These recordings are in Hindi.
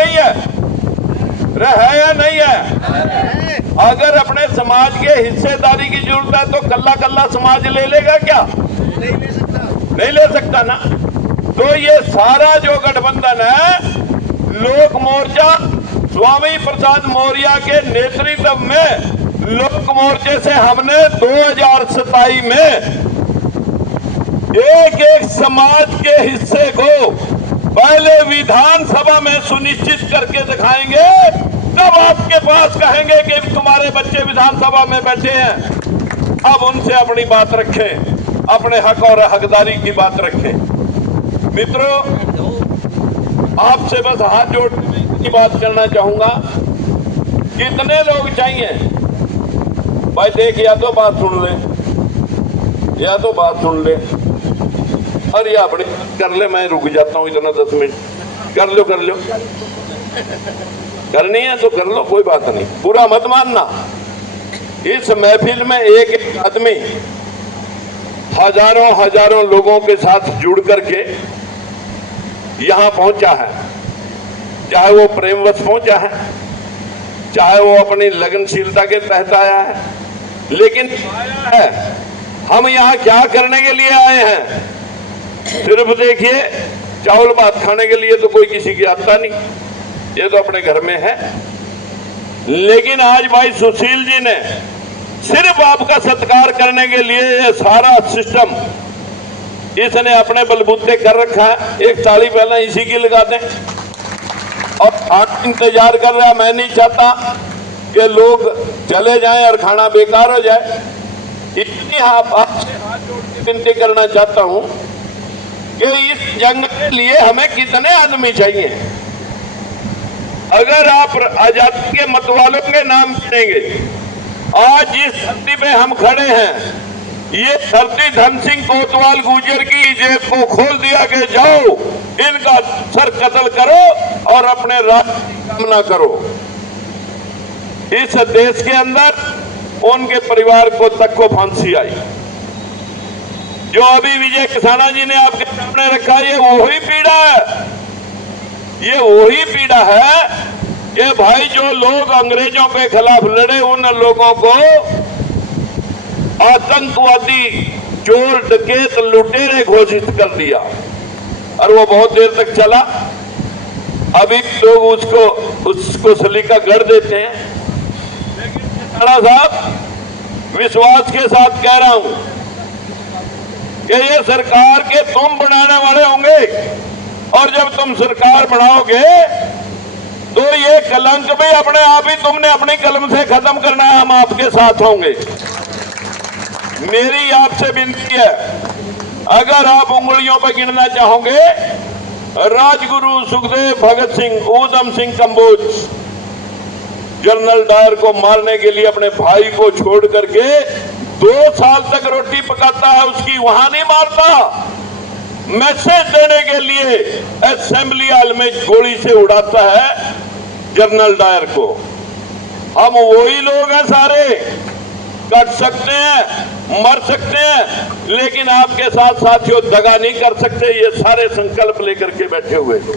नहीं है? है या नहीं है? अगर अपने समाज के हिस्सेदारी की जरूरत है तो कल्ला कल्ला समाज ले लेगा क्या? नहीं ले सकता ना। तो ये सारा जो गठबंधन है, लोक मोर्चा स्वामी प्रसाद मौर्य के नेतृत्व में, लोक मोर्चे से हमने 2027 में एक एक समाज के हिस्से को पहले विधानसभा में सुनिश्चित करके दिखाएंगे, तब आपके पास कहेंगे कि तुम्हारे बच्चे विधानसभा में बैठे हैं। अब उनसे अपनी बात रखें, अपने हक और हकदारी की बात रखें। मित्रों, आपसे बस हाथ जोड़ की बात करना चाहूंगा। कितने लोग चाहिए भाई? देख, या तो बात सुन ले, या तो बात सुन ले, और या अपनी कर ले। मैं रुक जाता हूं इतना 10 मिनट। कर लो करनी है तो कर लो, कोई बात नहीं, पूरा मत मानना। इस महफिल में एक एक आदमी हजारों लोगों के साथ जुड़ करके यहां पहुंचा है, चाहे वो प्रेमवश पहुंचा है, चाहे वो अपनी लगनशीलता के तहत आया है, लेकिन आया है। हम यहां क्या करने के लिए आए हैं? सिर्फ देखिए, चावल भात खाने के लिए तो कोई किसी की आता नहीं, ये तो अपने घर में है। लेकिन आज भाई सुशील जी ने सिर्फ आपका सत्कार करने के लिए ये सारा सिस्टम इसने अपने बलबूते कर रखा है। एक ताली पहले इसी की लगा दें। और खाना इंतजार कर रहा है। मैं नहीं चाहता कि लोग चले जाएं और खाना बेकार हो जाए। इतनी आपसे हाथ जोड़ के विनती करना चाहता हूं कि इस जंग के लिए हमें कितने आदमी चाहिए। अगर आप आजादी के मतवालों के नाम गिनेंगे, आज जिस धरती पे हम खड़े हैं, ये धरती धन सिंह कोतवाल गुर्जर की जेब को खोल दिया कि जाओ इनका सर कत्ल करो और अपने राज्य की कामना करो। इस देश के अंदर उनके परिवार को तक को फांसी आई। जो अभी विजय किसाना जी ने आपके सामने रखा, ये वही पीड़ा है। ये वही पीड़ा है कि भाई जो लोग अंग्रेजों के खिलाफ लड़े, उन लोगों को आतंकवादी, चोर, डकैत, लुटेरे घोषित कर दिया और वो बहुत देर तक चला। अभी लोग उसको सलीका गढ़ देते हैं। लेकिन राणा साहब, विश्वास के साथ कह रहा हूं कि ये सरकार के तुम बनाने वाले होंगे, और जब तुम सरकार बनाओगे तो ये कलंक भी अपने आप ही तुमने अपनी कलम से खत्म करना है। हम आपके साथ होंगे। मेरी आपसे विनती है, अगर आप उंगलियों पर गिनना चाहोगे, राजगुरु, सुखदेव, भगत सिंह, ऊधम सिंह कंबोज, जनरल डायर को मारने के लिए अपने भाई को छोड़ करके 2 साल तक रोटी पकाता है, उसकी वहां नहीं मारता। मैसेज देने के लिए असेंबली हॉल में गोली से उड़ाता है जनरल डायर को। हम वही लोग हैं सारे, कट सकते हैं, मर सकते हैं, लेकिन आपके साथ साथियों दगा नहीं कर सकते। ये सारे संकल्प लेकर के बैठे हुए लोग,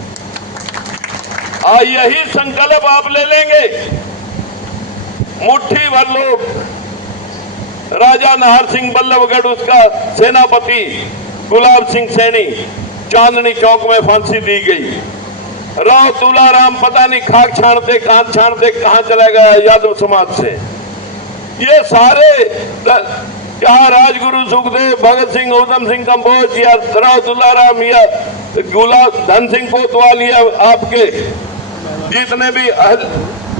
यही संकल्प आप ले लेंगे। मुट्ठी भर लोग, राजा नाहर सिंह बल्लभगढ़, उसका सेनापति गुलाब सिंह सैनी, चांदनी चौक में फांसी दी गई। राव तुलाराम पता नहीं खाक छानते कहां चला गया यादव समाज से। ये सारे क्या राजगुरु, सुखदेव, भगत सिंह, ऊधम सिंह कंबोज, या राव तुलाराम, या गुलाब धन सिंह कोतवाल, या आपके जितने भी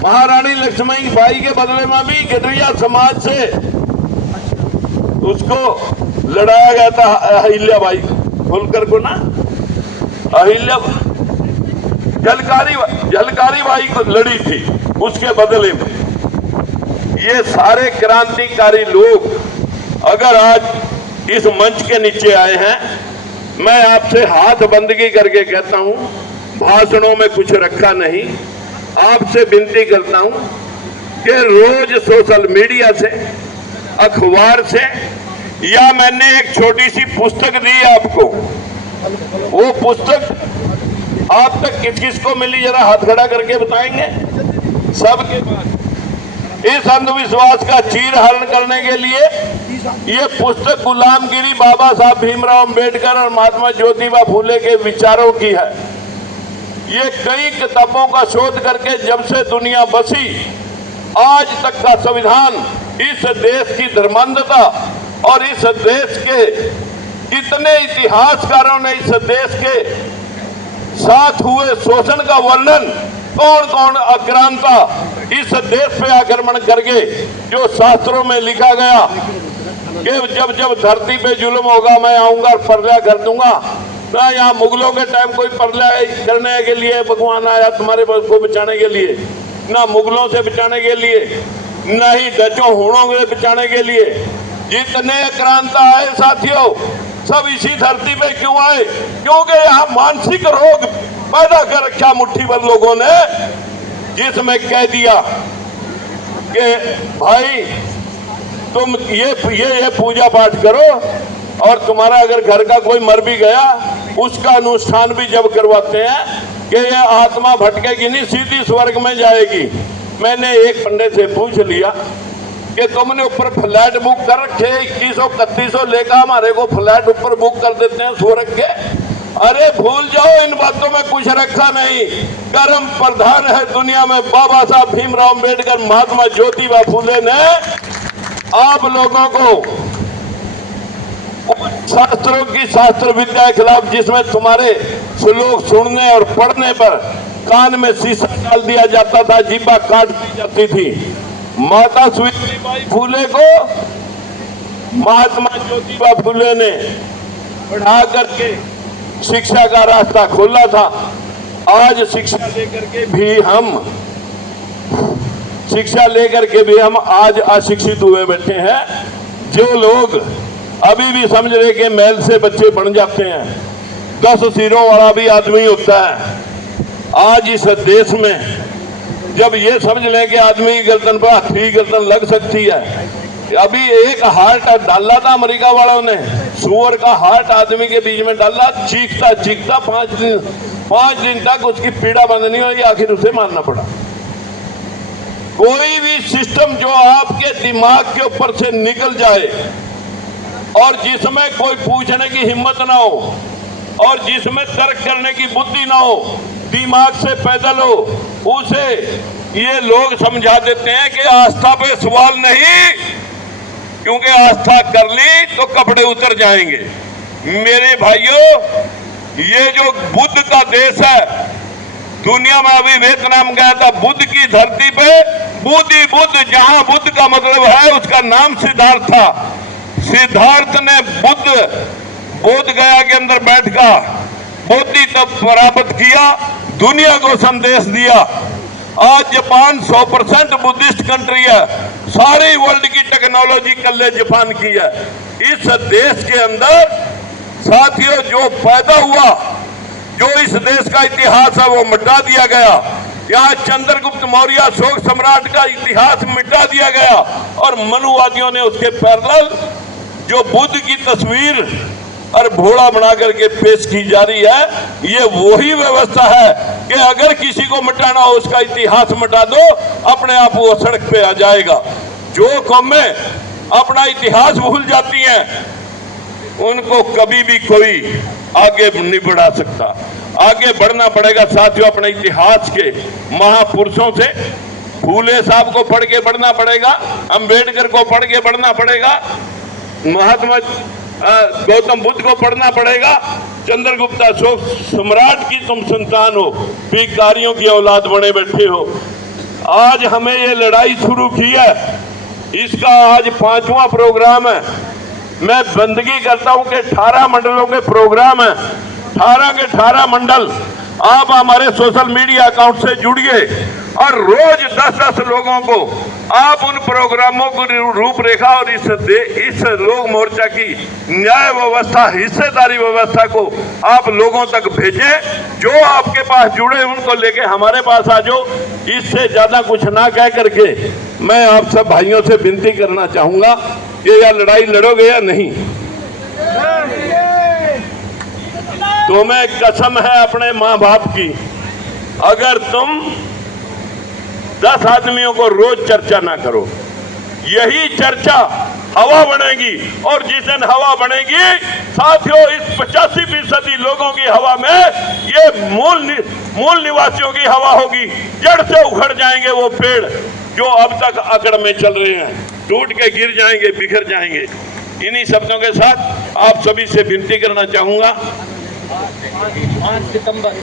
महारानी लक्ष्मी बाई के बदले में भी गडरिया समाज से उसको लड़ाया गया था। अहिल्या बाई होलकर को ना, अहिल्या झलकारी बाई को लड़ी थी, उसके बदले में। ये सारे क्रांतिकारी लोग अगर आज इस मंच के नीचे आए हैं, मैं आपसे हाथ बंदगी करके कहता हूं, भाषणों में कुछ रखा नहीं, आपसे विनती करता हूं कि रोज सोशल मीडिया से, अखबार से, या मैंने एक छोटी सी पुस्तक दी आपको, वो पुस्तक आप तक किस किस को मिली, जरा हाथ खड़ा करके बताएंगे? सबके पास। इस अंधविश्वास का चीरहरण करने के लिए ये पुस्तक गुलामगिरी बाबा साहब भीमराव अंबेडकर और महात्मा ज्योतिबा फूले के विचारों की है। ये कई किताबों का शोध करके जब से दुनिया बसी आज तक का संविधान इस देश की धर्मांधता और इस देश के कितने इतिहासकारों ने इस देश के साथ हुए शोषण का वर्णन, कौन कौन आक्रांता इस देश पे आक्रमण करके, जो शास्त्रों में लिखा गया कि जब जब धरती पे जुल्म होगा मैं आऊंगा और परलय कर दूंगा। ना यहाँ मुगलों के टाइम कोई परलय करने के लिए भगवान आया तुम्हारे को बचाने के लिए, ना मुगलों से बचाने के लिए, ना ही डचों हूणों से बचाने के लिए। जितने आक्रांता आए साथियों, सब इसी धरती पे क्यों आए? क्योंकि यहाँ मानसिक रोग पैदा कर रखा मुट्ठी भर लोगों ने, जिसमें कह दिया कि भाई तुम ये पूजा पाठ करो, और तुम्हारा अगर घर का कोई मर भी गया उसका अनुष्ठान भी जब करवाते हैं कि ये आत्मा भटकेगी नहीं, सीधी स्वर्ग में जाएगी। मैंने एक पंडित से पूछ लिया कि तुमने ऊपर फ्लैट बुक कर रखे 2100-3100 लेकर हमारे को फ्लैट ऊपर बुक कर देते हैं स्वर्ग के। अरे भूल जाओ, इन बातों में कुछ रखा नहीं। कर्म प्रधान है दुनिया में बाबा साहब भीमराव अंबेडकर, महात्मा ज्योतिबा फूले ने आप लोगों को शास्त्रों की शास्त्र विद्या के खिलाफ, जिसमें तुम्हारे श्लोक सुनने और पढ़ने पर कान में शीशा डाल दिया जाता था, जीभा काट दी जाती थी, माता सावित्रीबाई फूले को महात्मा ज्योतिबा फूले ने पढ़ा करके शिक्षा का रास्ता खोला था। आज शिक्षा लेकर के भी हम आज अशिक्षित हुए बैठे हैं। जो लोग अभी भी समझ रहे कि मैल से बच्चे बन जाते हैं, 10 सिरों वाला भी आदमी होता है। आज इस देश में जब ये समझ लें कि आदमी की गर्दन पर हाथी गर्दन लग सकती है। अभी एक हार्ट डाला था अमेरिका वालों ने, सुअर का हार्ट आदमी के बीच में डाला, चीखता चीखता 5 दिन तक उसकी पीड़ा बंद नहीं हुई, आखिर उसे मारना पड़ा। कोई भी सिस्टम जो आपके दिमाग के ऊपर से निकल जाए और जिसमें कोई पूछने की हिम्मत ना हो और जिसमें तर्क करने की बुद्धि ना हो, दिमाग से पैदल हो, उसे ये लोग समझा देते हैं कि आस्था पे सवाल नहीं, क्योंकि आस्था कर ली तो कपड़े उतर जाएंगे। मेरे भाइयों, ये जो बुद्ध का देश है दुनिया में, अभी वियतनाम गया था, बुद्ध की धरती पे बुद्ध, जहां बुद्ध का मतलब है उसका नाम सिद्धार्थ था। सिद्धार्थ ने बोध गया के अंदर बैठकर बोधि तब प्राप्त किया, दुनिया को संदेश दिया। आज जापान 100% बुद्धिस्ट कंट्री है, सारी वर्ल्ड की टेक्नोलॉजी कल जापान की है। इस देश के अंदर साथियों जो पैदा हुआ, जो इस देश का इतिहास है वो मिटा दिया गया। यहाँ चंद्रगुप्त मौर्य अशोक सम्राट का इतिहास मिटा दिया गया और मनुवादियों ने उसके पैरेलल जो बुद्ध की तस्वीर और भोला बना करके पेश की जा रही है, ये वही व्यवस्था है कि अगर किसी को मिटाना हो उसका इतिहास मिटा दो, अपने आप वो सड़क पे आ जाएगा। जो कौमें अपना इतिहास भूल जाती हैं उनको कभी भी कोई आगे नहीं बढ़ा सकता। आगे बढ़ना पड़ेगा साथियों, अपने इतिहास के महापुरुषों से। फूले साहब को पढ़ के बढ़ना पड़ेगा, अंबेडकर को पढ़ के बढ़ना पड़ेगा, महात्मा गौतम बुद्ध को पढ़ना पड़ेगा, चंद्रगुप्त अशोक सम्राट की तुम संतान हो, भिखारियों की औलाद बने बैठे हो। आज हमें ये लड़ाई शुरू की है, इसका आज 5वां प्रोग्राम है। मैं बंदगी करता हूं कि 18 मंडलों के प्रोग्राम है, 18 के 18 मंडल। आप हमारे सोशल मीडिया अकाउंट से जुड़िए और रोज 10-10 लोगों को आप उन प्रोग्रामों को रूपरेखा और इस लोक मोर्चा की न्याय व्यवस्था, हिस्सेदारी व्यवस्था को आप लोगों तक भेजें। जो आपके पास जुड़े उनको लेके हमारे पास आ जाओ। इससे ज्यादा कुछ ना कह करके मैं आप सब भाइयों से विनती करना चाहूंगा कि यह लड़ाई लड़ोगे या नहीं। तुम्हें कसम है अपने माँ बाप की, अगर तुम 10 आदमियों को रोज चर्चा ना करो, यही चर्चा हवा बनेगी, और जिस दिन हवा बनेगी साथियों, इस 85% लोगों की हवा में ये मूल निवासियों की हवा होगी। जड़ से उखड़ जाएंगे वो पेड़ जो अब तक अकड़ में चल रहे हैं, टूट के गिर जाएंगे, बिखर जाएंगे। इन्हीं शब्दों के साथ आप सभी से विनती करना चाहूंगा, 5 सितंबर